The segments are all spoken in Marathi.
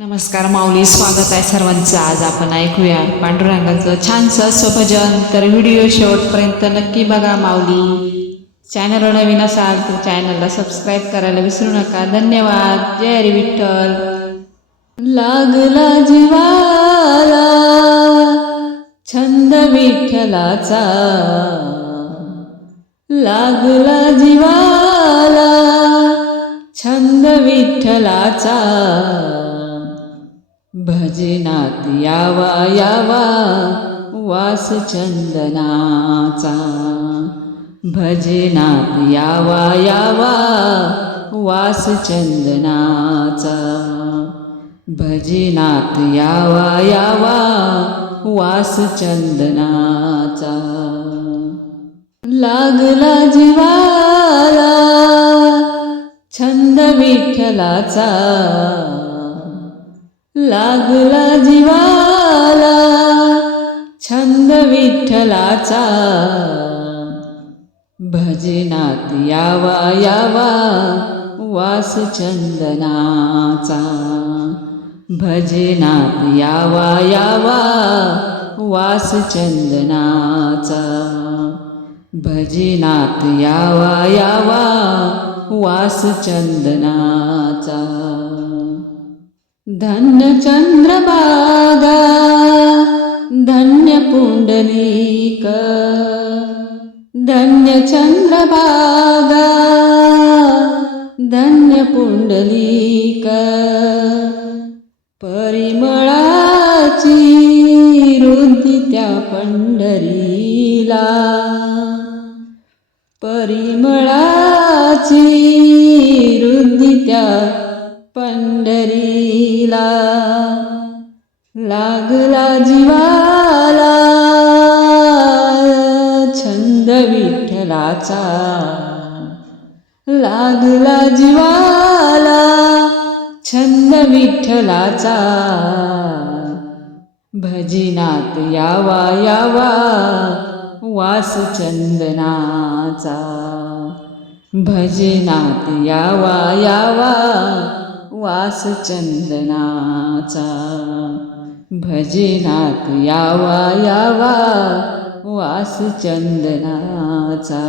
नमस्कार माऊली स्वागत आहे सर्वांचं. आज आपण ऐकूया पांडुरंगाचं छानसं स्वभजन तर व्हिडिओ शेवटपर्यंत नक्की बघा माऊली. चॅनल नवीन असाल तर चॅनलला सबस्क्राईब करायला विसरू नका. धन्यवाद. जय हरी विठ्ठल. लागला जीवाला छंद विठ्ठलाचा. लागला जीवाला छंद विठ्ठलाचा. भजनात यावा यावा वास चंदनाचा भजनात यावा यावा वास चंदनाचा भजनात यावा यावा वास चंदनाचा लागला जीवाला छंद विठ्ठलाचा. लागला जीवाला छंद विठ्ठलाचा. भजनात यावा यावा वास चंदनाचा भजनात यावा यावा वास चंदनाचा भजनात यावा यावा वास चंदनाचा धन्य चंद्रबागा धन्य पुंडलीक धन्य चंद्रबागा धन्य पुंडलीक परिमळाची रुंदी त्या पंढरीला. परिमळाची रुंदी त्या तिला लागला जीवाला. छंद विठ्ठलाचा. लागला जीवाला छंद विठ्ठलाचा. भजनात यावा यावा वास चंदनाचा भजनात यावा यावा वास चंदनाचा भजनात यावा यावा वास चंदनाचा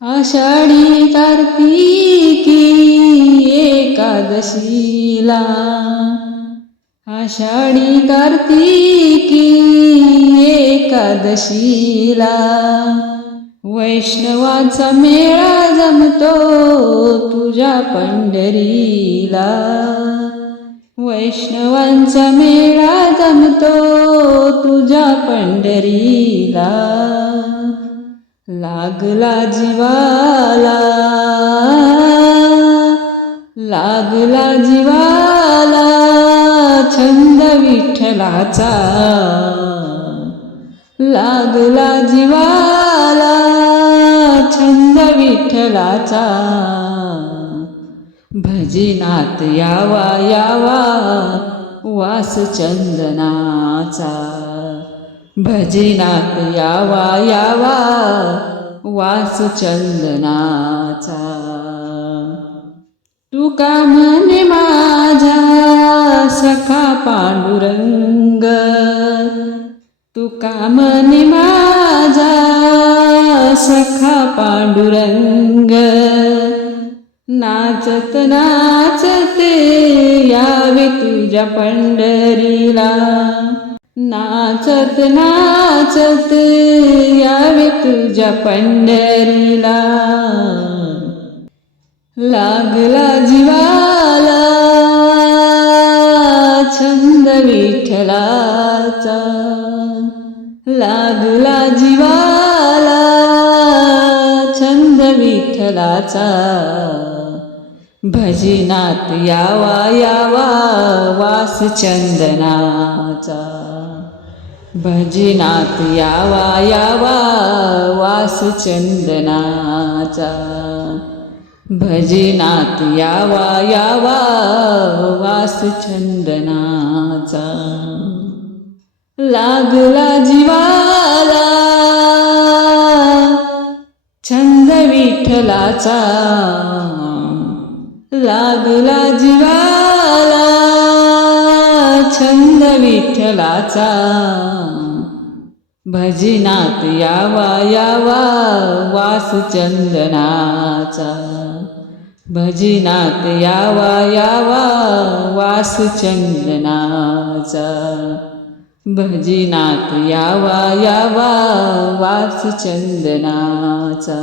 आषाढी कार्तिकी एकादशीला. आषाढी कार्तिकी एकादशीला. वैष्णवाचा मेळा जमतो तुझ्या पंढरीला. वैष्णवांचा मेळा जमतो तुझ्या पंढरीला. लागला जीवाला लागला जीवाला छंद विठ्ठलाचा. लागला जीवाला विठ्ठलाचा भजनात यावा यावा वास चंदनाचा भजनात यावा यावा वास चंदनाचा तुका म्हणे माझा सखा पांडुरंग? तुका म्हणे मा सखा पांडुरंग नाचत नाचते यावे तुझ्या पंढरीला. नाचत नाचत यावे तुझ्या पंढरीला. लागला जीवाला छंद विठ्ठलाचा. लागला जीवा विठ्ठलाचा भजनात यावा यावा वास चंदनाचा भजनात यावा यावा वास चंदनाचा भजनात यावा यावा वास चंदनाचा लागला जीवा विठ्ठलाचा लागला जीवाला छंद विठ्ठलाचा. भजनात यावा यावा वास चंदनाचा भजनात यावा यावा वास चंदनाचा भजनात यावा यावा वास चंदनाचा